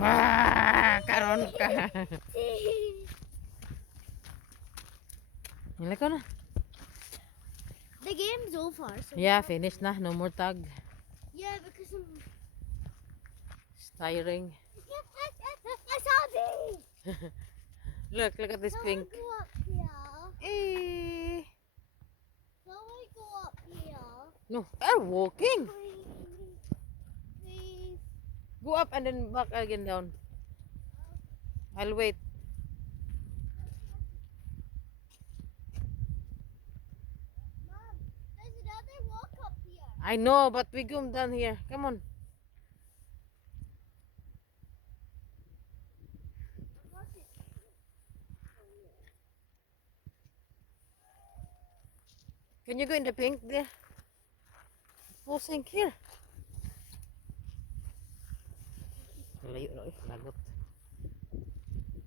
Wah, karon ka. Nila ko na. The game's over. So Yeah, finish na. No more tag. yeah, because I'm. It's tiring. I saw me. Look at this Shall pink. we go up here? Eh. Shall we go up here? No, we're walking. Please. Please. Go up and then back again down. I'll wait. Mom, there's another walk up here. I know, but we go down here. Come on. Can you go in the pink there? Full sink here. Layo na lagot.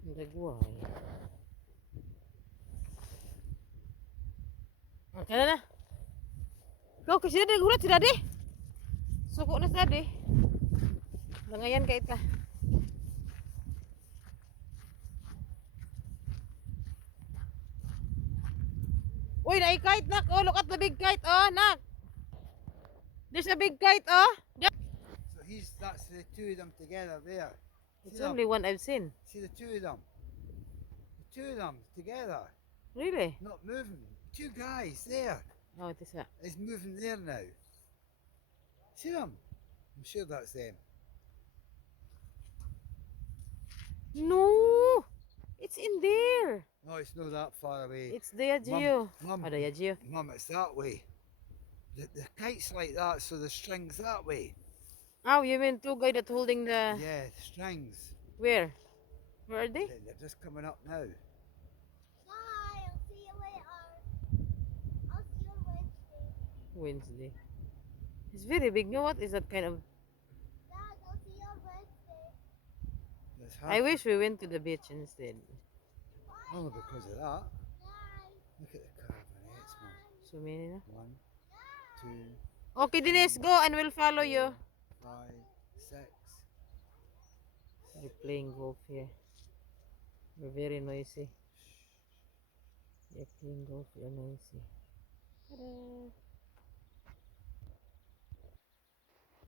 Nagway. Okay na na. Go, kasi na gulat si Daddy. Suko na si Daddy. Langayan kait ka. Uy, naikite nak. Oh, look at the big kite. Oh, nak. There's a big kite. Oh. So that's the two of them together there. It's See them? only one I've seen. See the two of them? The two of them together, Really? not moving. Two guys there. Oh, it is that. It's moving there now. See them? I'm sure that's them. No. It's in there. No, it's not that far away. It's the Yagio. Mum, Oh, the Yagio. Mum, it's that way. The kite's like that, so the string's that way. Oh, you mean two guys that holding the... Yeah, the strings. Where? Where are they? They're just coming up now. Bye. I'll see you later. I'll see you Wednesday. Wednesday. It's very big. You know what is that kind of... Dad, I'll see you Wednesday. There's I half- wish we went to the beach instead. Only because of that. Bye. Look at the carbonates, man. So many na. 1, 2, Okay, Denise, go and we'll follow you. 5, 6. We're playing golf here. We're very noisy. We're playing golf. We're noisy. Ta-da.